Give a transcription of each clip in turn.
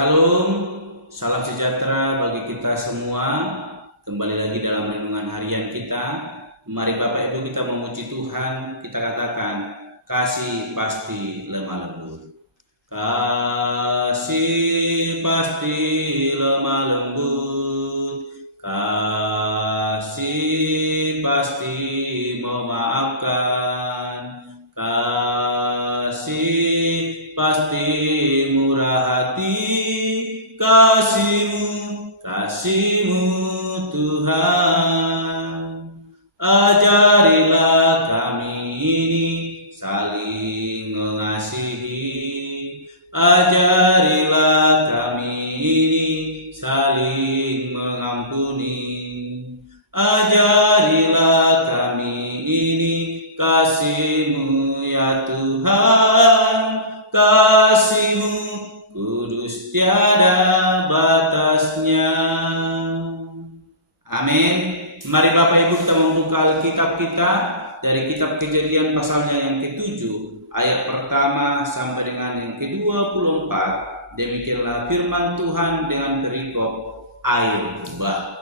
Shalom, salam sejahtera bagi kita semua. Kembali lagi dalam renungan harian kita. Mari Bapak Ibu kita memuji Tuhan. Kita katakan, kasih pasti lemah lembut. Kasih pasti lemah lembut. Kasih pasti memaafkan. Kasih pasti murah hati. Kasih-Mu Tuhan, ajarilah kami ini saling mengasihi, ajarilah kami ini saling mengampuni, ajarilah kami ini kasih-Mu ya Tuhan, kasih-Mu kudus tiada batasnya. Amin. Mari Bapak Ibu kita membuka Alkitab kita dari kitab Kejadian pasalnya yang ke-7 ayat pertama sampai dengan yang ke-24. Demikianlah firman Tuhan dengan perikop air bah.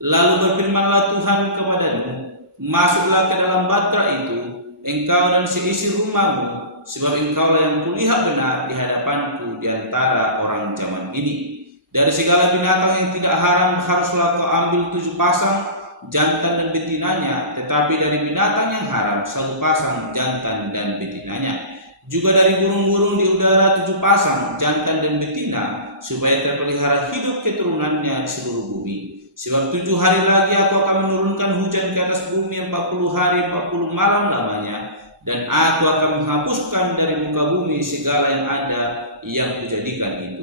Lalu berfirmanlah Tuhan kepada Nuh, masuklah ke dalam batra itu, engkau dan seisi rumahmu, sebab engkaulah yang kulihat benar di hadapanku di antara orang zaman ini. Dari segala binatang yang tidak haram haruslah kau ambil 7 pasang jantan dan betinanya, tetapi dari binatang yang haram 1 pasang jantan dan betinanya. Juga dari burung-burung di udara 7 pasang jantan dan betina, supaya terpelihara hidup keturunannya di seluruh bumi. Sebab 7 hari lagi aku akan menurunkan hujan ke atas bumi 40 hari 40 malam lamanya, dan aku akan menghapuskan dari muka bumi segala yang ada yang kujadikan itu.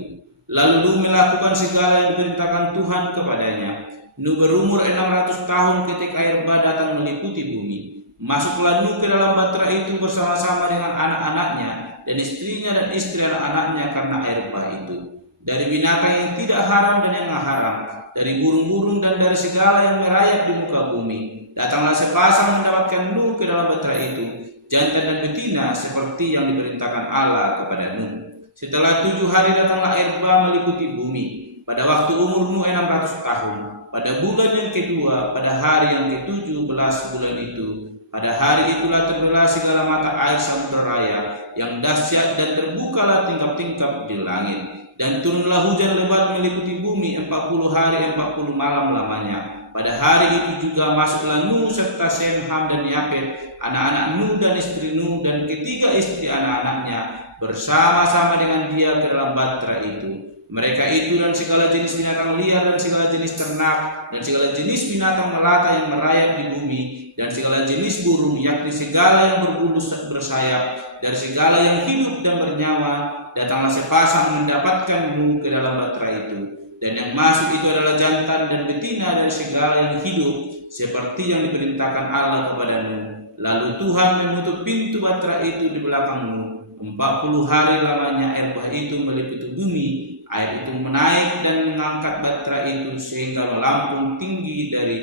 Lalu Nuh melakukan segala yang diperintahkan Tuhan kepadanya. Nuh berumur 600 tahun ketika air bah datang meliputi bumi. Masuklah Nuh ke dalam batra itu bersama-sama dengan anak-anaknya dan istrinya dan istri anak-anaknya karena air bah itu. Dari binatang yang tidak haram dan yang haram, dari burung-burung dan dari segala yang merayap di muka bumi, datanglah sepasang mendapatkan Nuh ke dalam batra itu, jantan dan betina seperti yang diperintahkan Allah kepada Nuh. Setelah 7 hari datanglah air bah meliputi bumi. Pada waktu umur Nuh 600 tahun, pada bulan yang kedua, pada hari yang ke-17 bulan itu, pada hari itulah terbelah segala mata air samudera raya yang dahsyat, dan terbukalah tingkap-tingkap di langit, dan turunlah hujan lebat meliputi bumi 40 hari 40 malam lamanya. Pada hari itu juga masuklah Nuh serta Sem, Ham dan Yafet, anak-anak Nuh dan istri Nuh dan ketiga istri anak-anaknya bersama-sama dengan dia ke dalam batra itu. Mereka itu dan segala jenis binatang liar dan segala jenis ternak dan segala jenis binatang melata yang merayap di bumi dan segala jenis burung, yakni segala yang berbulu bersayap, dari segala yang hidup dan bernyawa, datanglah sepasang mendapatkan Nuh ke dalam batra itu. Dan yang masuk itu adalah jantan dan betina dari segala yang hidup, seperti yang diperintahkan Allah kepada Nuh. Lalu Tuhan menutup pintu batra itu di belakang Nuh. 40 hari lamanya air bah itu meliputi bumi. Air itu menaik dan mengangkat batra itu sehingga melampung tinggi dari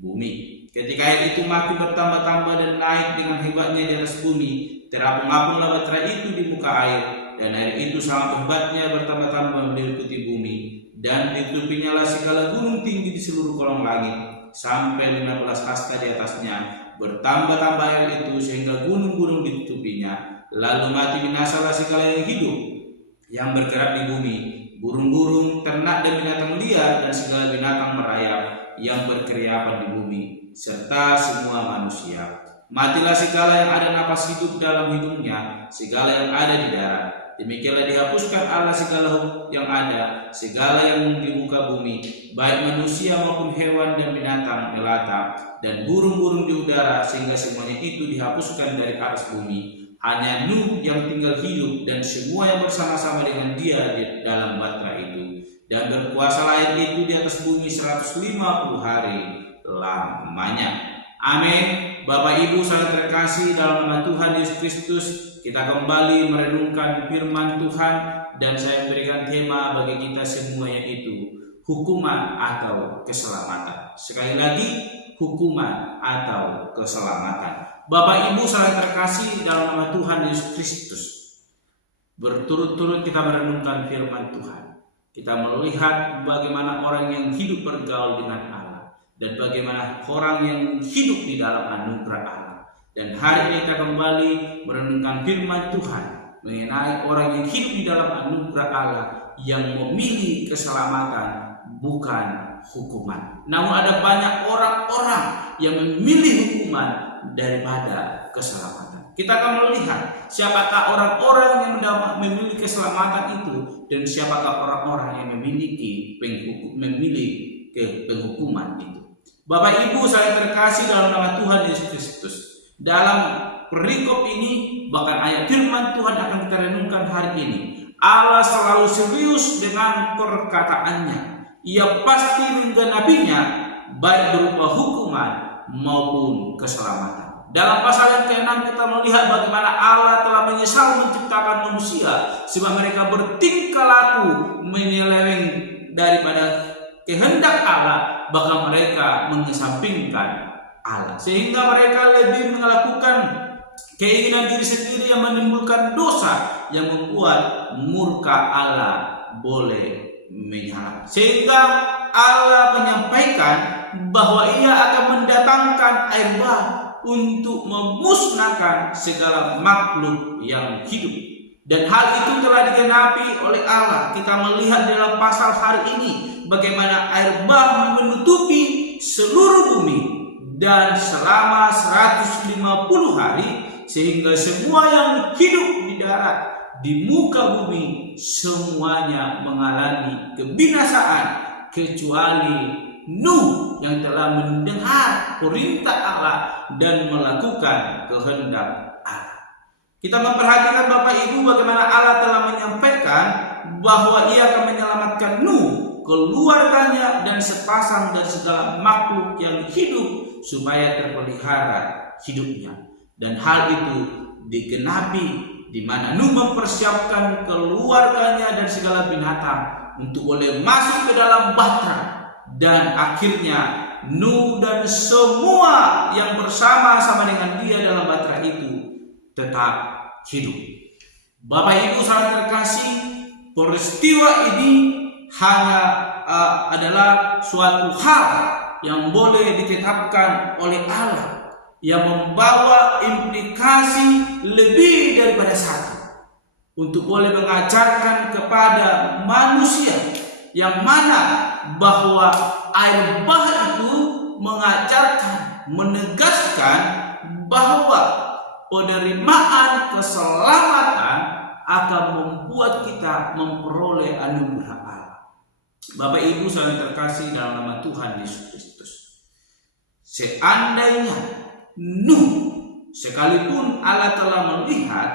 bumi. Ketika air itu makin bertambah-tambah dan naik dengan hebatnya di atas bumi, terapung-apunglah batra itu di muka air, dan air itu sangat hebatnya bertambah-tambah meliputi bumi, dan ditutupinya lah segala gunung tinggi di seluruh kolong langit, sampai 15 kasta di atasnya. Bertambah-tambah air itu sehingga gunung-gunung ditutupinya. Lalu mati binasalah segala yang hidup yang bergerak di bumi, burung-burung, ternak dan binatang liar dan segala binatang merayap yang berkeriapan di bumi, serta semua manusia. Matilah segala yang ada napas hidup dalam hidungnya, segala yang ada di darat. Demikianlah dihapuskan Allah segala yang ada, segala yang di muka bumi, baik manusia maupun hewan dan binatang melata dan burung-burung di udara, sehingga semuanya itu dihapuskan dari atas bumi. Hanya Nuh yang tinggal hidup dan semua yang bersama-sama dengan dia di dalam batra itu. Dan berkuasa air itu di atas bumi 150 hari lamanya. Amin. Bapak Ibu sangat terkasih dalam nama Tuhan Yesus Kristus, kita kembali merenungkan firman Tuhan, dan saya berikan tema bagi kita semua, yaitu hukuman atau keselamatan. Sekali lagi, hukuman atau keselamatan. Bapak Ibu sangat terkasih dalam nama Tuhan Yesus Kristus, berturut-turut kita merenungkan firman Tuhan. Kita melihat bagaimana orang yang hidup bergaul dengan Allah dan bagaimana orang yang hidup di dalam anugerah Allah. Dan hari ini kita kembali merenungkan firman Tuhan mengenai orang yang hidup di dalam anugerah Allah yang memilih keselamatan bukan hukuman. Namun ada banyak orang-orang yang memilih hukuman daripada keselamatan. Kita akan melihat siapakah orang-orang yang memilih keselamatan itu dan siapakah orang-orang yang memilih penghukuman itu. Bapak Ibu saya terkasih dalam nama Tuhan Yesus Kristus, dalam perikop ini bahkan ayat firman Tuhan akan kita renungkan hari ini, Allah selalu serius dengan perkataannya. Ia pasti menggenapinya baik berupa hukuman maupun keselamatan. Dalam pasal yang ke-6 kita melihat bagaimana Allah telah menyesal menciptakan manusia sebab mereka bertingkah laku menyeleweng daripada kehendak Allah, bahkan mereka mengesampingkan Allah sehingga mereka lebih melakukan keinginan diri sendiri yang menimbulkan dosa yang membuat murka Allah boleh menyala. Sehingga Allah menyampaikan bahwa Ia akan mendatangkan air bah untuk memusnahkan segala makhluk yang hidup. Dan hal itu telah digenapi oleh Allah. Kita melihat dalam pasal hari ini bagaimana air bah menutupi seluruh bumi dan selama 150 hari, sehingga semua yang hidup di darat di muka bumi semuanya mengalami kebinasaan kecuali Nuh yang telah mendengar perintah Allah dan melakukan kehendak Allah. Kita memperhatikan Bapak Ibu bagaimana Allah telah menyampaikan bahwa Ia akan menyelamatkan Nuh, keluarganya dan sepasang dan segala makhluk yang hidup supaya terpelihara hidupnya. Dan hal itu digenapi di mana Nuh mempersiapkan keluarganya dan segala binatang untuk boleh masuk ke dalam bahtera. Dan akhirnya Nuh dan semua yang bersama-sama dengan dia dalam bahtera itu tetap hidup. Bapak Ibu saudara terkasih, peristiwa ini hanya adalah suatu hal yang boleh ditetapkan oleh Allah yang membawa implikasi lebih daripada satu untuk boleh mengajarkan kepada manusia yang mana bahwa air bah itu mengajarkan, menegaskan bahwa penerimaan keselamatan akan membuat kita memperoleh anugerah Allah. Bapak Ibu saudara terkasih dalam nama Tuhan Yesus Kristus, seandainya Nuh, sekalipun Allah telah melihat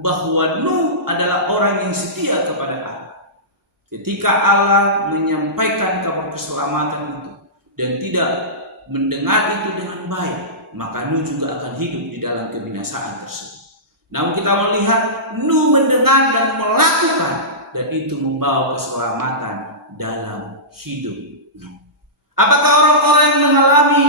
bahwa Nuh adalah orang yang setia kepada Allah, ketika Allah menyampaikan kabar keselamatan itu dan tidak mendengar itu dengan baik, maka Nuh juga akan hidup di dalam kebinasaan tersebut. Namun kita melihat Nuh mendengar dan melakukan, dan itu membawa keselamatan dalam hidup Nuh. Apakah orang-orang yang mengalami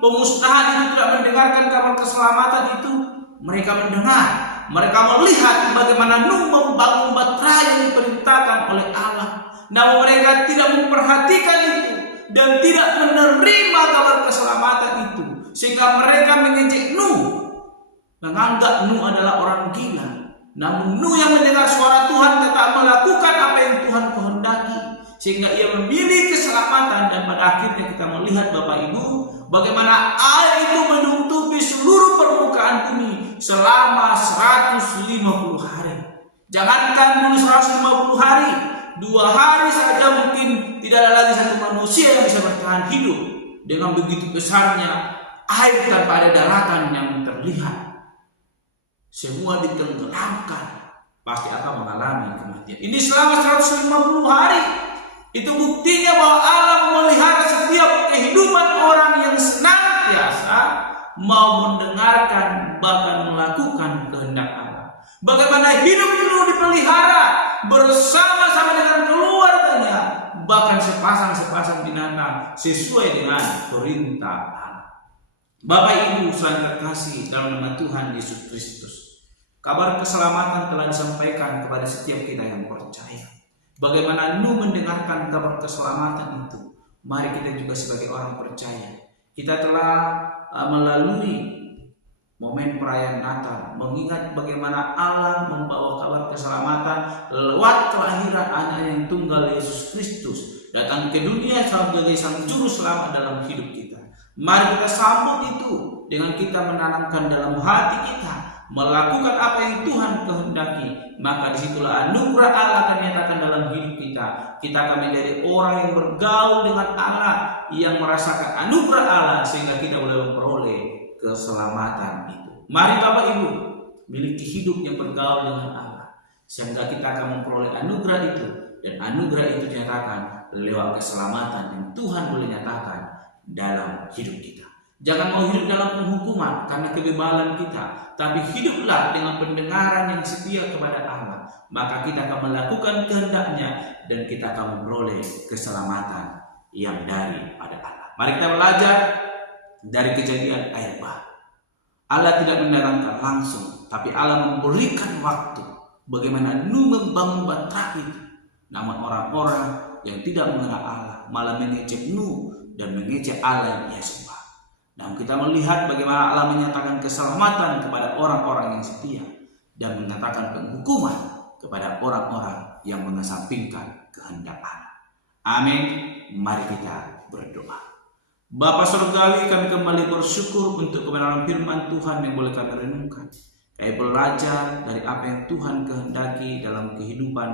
pemusnahan itu tidak mendengarkan kabar keselamatan itu? Mereka mendengar, mereka melihat bagaimana Nuh membangun bahtera yang diperintahkan oleh Allah. Namun mereka tidak memperhatikan itu dan tidak menerima kabar keselamatan itu, sehingga mereka mengejek Nuh, menganggap Nuh adalah orang gila. Namun Nuh yang mendengar suara Tuhan tetap melakukan apa yang Tuhan kehendaki, sehingga ia memilih keselamatan. Dan pada akhirnya kita melihat Bapak Ibu bagaimana air itu menutupi seluruh permukaan bumi selama 150 hari. Jangankan dulu 150 hari, 2 hari saja mungkin tidak ada lagi satu manusia yang bisa bertahan hidup dengan begitu besarnya air tanpa ada daratan yang terlihat. Semua ditenggelamkan, pasti akan mengalami kematian. Ini selama 150 hari. Itu buktinya bahwa Allah memelihara setiap kehidupan orang yang senantiasa mau mendengarkan bahkan melakukan kehendak Allah. Bagaimana hidup itu dipelihara bersama-sama dengan keluarganya, bahkan sepasang-sepasang binatang sesuai dengan perintah Allah. Bapak Ibu saudara terkasih dalam nama Tuhan Yesus Kristus, kabar keselamatan telah disampaikan kepada setiap kita yang percaya. bagaimana Nu mendengarkan kabar keselamatan itu. Mari kita juga sebagai orang percaya, kita telah melalui momen perayaan Natal, mengingat bagaimana Allah membawa kabar keselamatan lewat kelahiran anaknya yang tunggal Yesus Kristus, datang ke dunia sebagai sang juru selamat dalam hidup kita. Mari kita sambut itu dengan kita menanamkan dalam hati kita, melakukan apa yang Tuhan kehendaki, maka disitulah anugerah Allah akan nyatakan dalam hidup kita. Kita akan menjadi orang yang bergaul dengan Allah, yang merasakan anugerah Allah, sehingga kita boleh memperoleh keselamatan itu. Mari Bapak Ibu miliki hidup yang bergaul dengan Allah, sehingga kita akan memperoleh anugerah itu, dan anugerah itu dinyatakan lewat keselamatan yang Tuhan boleh nyatakan dalam hidup kita. Jangan mau hidup dalam penghukuman karena kebebalan kita, tapi hiduplah dengan pendengaran yang setia kepada Allah. Maka kita akan melakukan kehendaknya, dan kita akan memperoleh keselamatan yang daripada Allah. Mari kita belajar dari Kejadian ayat bah. Allah tidak mendatangkan langsung, tapi Allah memberikan waktu. Bagaimana Nu membangun batra itu. Namun orang-orang yang tidak mengenal Allah malah mengejek Nu dan mengejek Allah yang ia sembah. Namun kita melihat bagaimana Allah menyatakan keselamatan kepada orang-orang yang setia, dan menyatakan penghukuman kepada orang-orang yang mengesampingkan kehendak Allah. Amin. Mari kita berdoa. Bapa Surgawi, kami kembali bersyukur untuk kebenaran firman Tuhan yang boleh kami renungkan. Kami belajar dari apa yang Tuhan kehendaki dalam kehidupan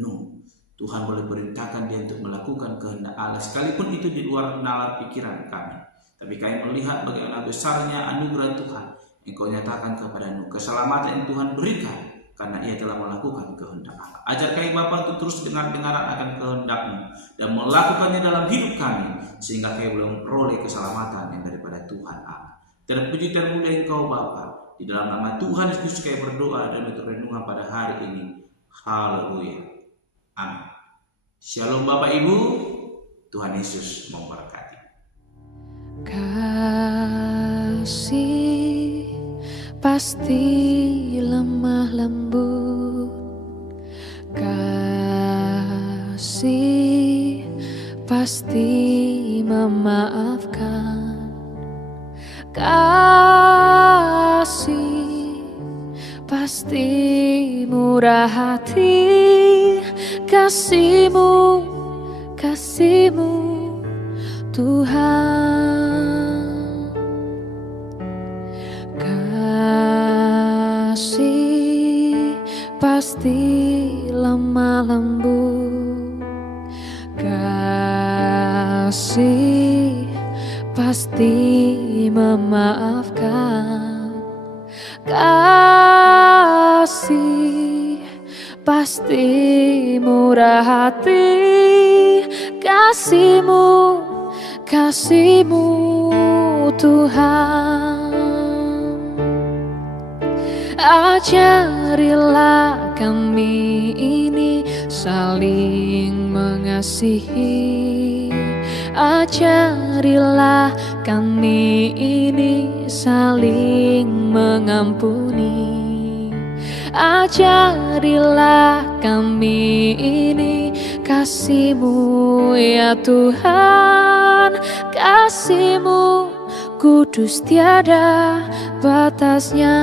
Nuh. Tuhan boleh perintahkan dia untuk melakukan kehendak Allah, sekalipun itu di luar nalar pikiran kami. Tapi kami melihat bagaimana besarnya anugerah Tuhan yang Kau nyatakan kepada Nuh, keselamatan yang Tuhan berikan karena ia telah melakukan kehendak Allah. Ajar kami Bapa untuk terus dengar-dengaran akan kehendak-Mu dan melakukannya dalam hidup kami, sehingga kami boleh memperoleh keselamatan yang daripada Tuhan Allah. Terpuji termulia Engkau Bapa. Di dalam nama Tuhan Yesus kami berdoa dan untuk renungan pada hari ini. Haleluya. Amin. Shalom Bapak Ibu. Tuhan Yesus memberkati. Kasih pasti lemah lembut, kasih pasti memaafkan, kasih pasti murah hati, kasih-Mu Tuhan. Kasih pasti lemah lembut, kasih pasti memaafkan, kasih pasti murah hati, kasih-Mu Tuhan. Ajarilah kami ini saling mengasihi, ajarilah kami ini saling mengampuni, ajarilah kami ini kasih-Mu ya Tuhan, kasih-Mu kudus tiada batasnya.